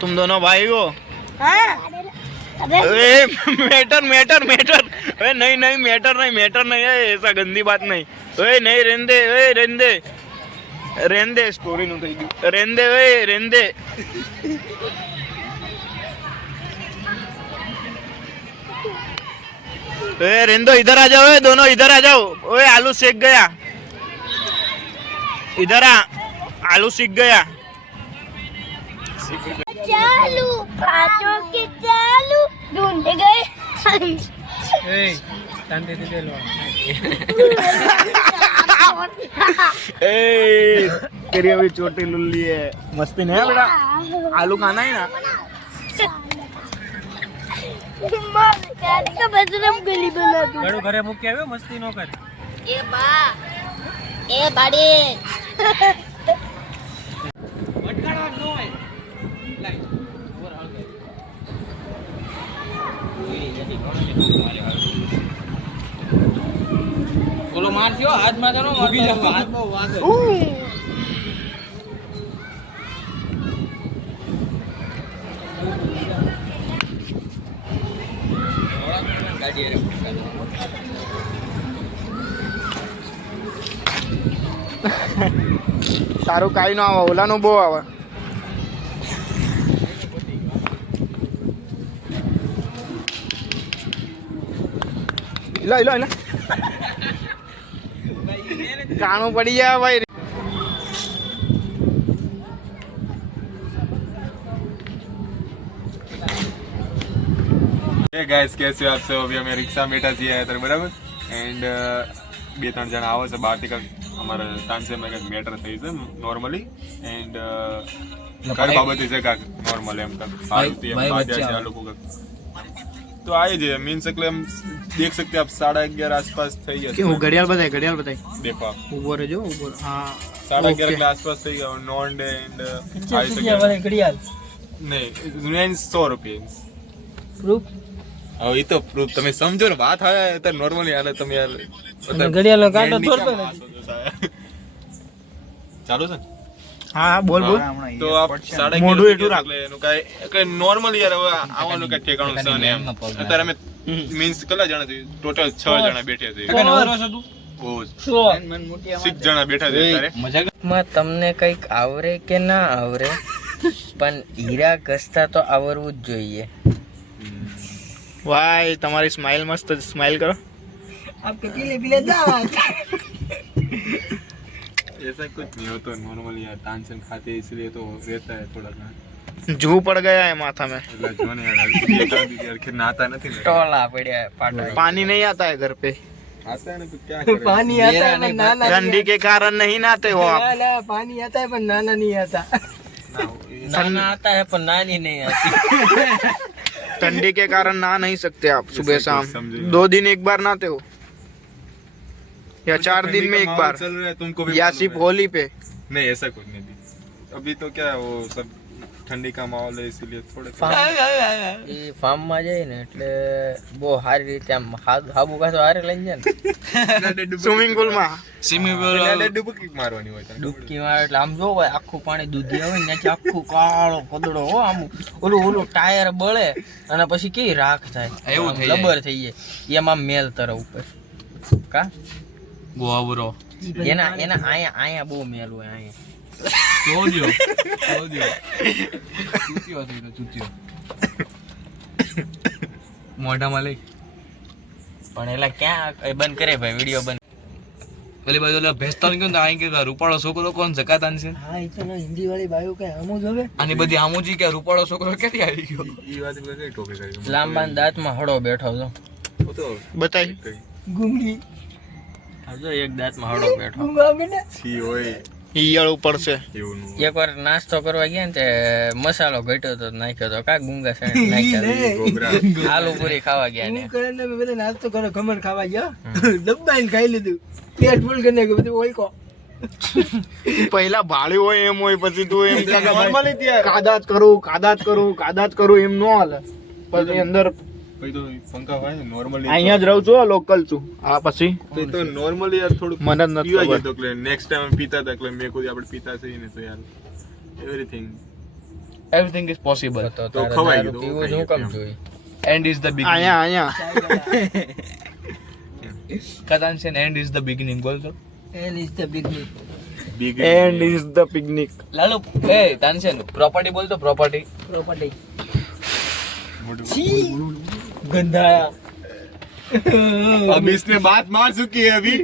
तुम दोनों भाई हो? अबे मैटर मैटर मैटर। नहीं नहीं मैटर नहीं है, ऐसा गंदी बात नहीं। नहीं रेंदे स्टोरी નું થઈ ગયું। रेंदे रेंदो, इधर आ जाओ। दोनों इधर आ जाओ। ओए आलू सेक गया, इधर आ। आलू सीख गया। चालू पाँचों के चालू ढूंढ गए। शांति से ले लो। तेरी अभी छोटी लुल्ली है, मस्ती नहीं है बेटा। आलू खाना है ना। गली बना दूं। ઘણું ઘરે મૂકી આવ્યો, મસ્તી નો કર। ए बाड़ी બોલો મારજો, હાથમાં તો નો મારજો, હાથ બહુ વાગે। તારું કાઈ નો આવે, ઓલાનું બહુ આવે। લા કાણું પડી જાય ભાઈ। गाइस कैसे हो आप सब? अभी हमें रिक्शा में बैठा છીએ અત્યારે બરાબર। એન્ડ બે ત્રણ જણા આવે છે બહારથી, કંઈક અમારે તાનસેમાં કંઈક મેટર થઈ છે નોર્મલી। એન્ડ કઈ બાબતે છે કાંક નોર્મલ એમ કંઈક આરતી એમ બાજ્યા છે આ લોકો કંઈક। तो आए जे मीन्स એટલે हम देख सकते हैं आप 11:30 आसपास થઈ ગયા કે હું ઘડિયાળ બતાય देखो आप ઉભો રહેજો ઉભો। હા 11:30 के आसपास થઈ ગયા। नॉन एंड आई क्या सके वाले घड़ियाल नहीं मीन्स 100 रुपये प्रूफ હવે એ તો પ્રૂફ તમે સમજો ને, વાત આવે તો નોર્મલી હાલે તમે યાર ઘડિયાળનો કાંટો તોડતો નથી। ચાલુ છે હા બોલ તો આપ 11:30 મોઢું એટલું રાખ। એટલે એનું કાઈ નોર્મલી યાર હવે આવવાનું કાઈ ઠેકાણું છે ને એમ। અત્યારે અમે મીન્સ કેટલા જણા છે? ટોટલ 6 જણા બેઠા છે। ઓ 6 જણા બેઠા છે અત્યારે। માં તમને કંઈક આવરે કે ના આવરે પણ હીરા ઘસતા તો આવડવું જ જોઈએ। ભાઈ તમારી સ્માइल मस्त, स्माइल करो। आपके पीले पीले दांत। ऐसा कुछ नहीं होता नॉर्मली यार, तानसेन खाते इसलिए तो रहता है थोड़ा सा। जू पड़ गया है माथा में। એટલે જો ને યાર ये काम भी यार कि नाता नहीं ना ટોલા પડ્યા પાટા। पानी नहीं आता है घर पे। आता है ना तो क्या करें। पानी आता है पर नाना ठंडी के कारण नहीं नहाते हो आप। ना पानी आता है पर नाना नहीं आता। નાના आता है पर नानी नहीं आती। ठंडी के कारण नहा नहीं सकते आप सुबह शाम। 2 दिन एक बार नहाते हो या 4 दिन में एक बार, चल रहा है तुमको भी या मालूम सिर्फ है। होली पे? नहीं ऐसा कुछ नहीं थी अभी तो क्या वो सब ठंडी का माहौल है इसीलिए थोड़े એ ફાર્મમાં જાય ને એટલે બહુ સારી રીતે આમ હાબુ કાસો હારે લઈને જાય ને स्विमिंग पूल में ડુબકી મારવાની હોય તને ડૂબકી મારે એટલે આમ જોવો આખું પાણી દૂધિયા હોય ને ત્યાંથી આખું કાળો પદડો હો આમ ઓલું ટાયર બળે અને પછી કેવી રાખ થાય, એવું લબર થઈ જાય એમાં મેલ તરફ ઉપર કા ગોવરો એના આયા બહુ મેલ હોય આયા ચોદ્યો ચૂત્યો મોઢામાં લઈ પણ એલા ક્યાં એ બંધ કરે ભાઈ વિડિયો બંધ। પેલી બાજુ ઓલા ભેસ્તાન કેમ તો આઈ કે રૂપાળો છોકરો કોણ છે કાતાન છે? હા એ તો હિન્દી વાળી બાયો કઈ આમો જ હવે આની બધી આમુજી કે રૂપાળો છોકરો ક્યાંથી આવી ગયો? એ વાત બધી ટોપી કરી લાંબા દાંતમાં હળો બેઠો છો તો बताइए। ગુંગી જો એક દાંતમાં હળો બેઠો ગુંગા બેને છી હોય ઈયળ ઉપર છે। એવું નું એકવાર નાસ્તો કરવા ગયા ને તે મસાલો ઘટ્યો તો નાખ્યો તો કા ગુંગા સાઈડ નાખ્યા ગોબરા આલુ પૂરી ખાવા ગયા ને હું કરે ને બધા નાસ્તો કરો ખમણ ખાવા ગયા ડબ્બાઈને ખાઈ લીધું પેટ ફૂલ કરીને કે બધું ઓળકો પહેલા ભાળ્યું હોય એમ હોય, પછી તું એમ કે નોર્મલી કાદાત કરું એમ નો હાલે। પછી અંદર ભાઈ તો પંખા હોય ને નોર્મલી અહીંયા જ રહું છું, લોકલ છું। આ પછી તો નોર્મલી યાર થોડું મને જ નથી પીવા ખબર। જતો એટલે નેક્સ્ટ ટાઈમ પીતા હતા એટલે મેં કોઈ આપણે પીતા છીએ ને તો યાર એવરીથિંગ everything is possible. તો તો તારે ખવાઈ દારૂ ગયું, પીવું ખાઈ શું કામ ગયું. જોઈએ? End is the beginning. અહીંયા Katansen, end is the beginning. બોલ તો. L is the big Big and is the picnic. Lalu, A Tansen, property બોલ તો, property. પ્રોપર્ટી મોટું. ગંધાયા. अब इसने बात मार चुकी है अभी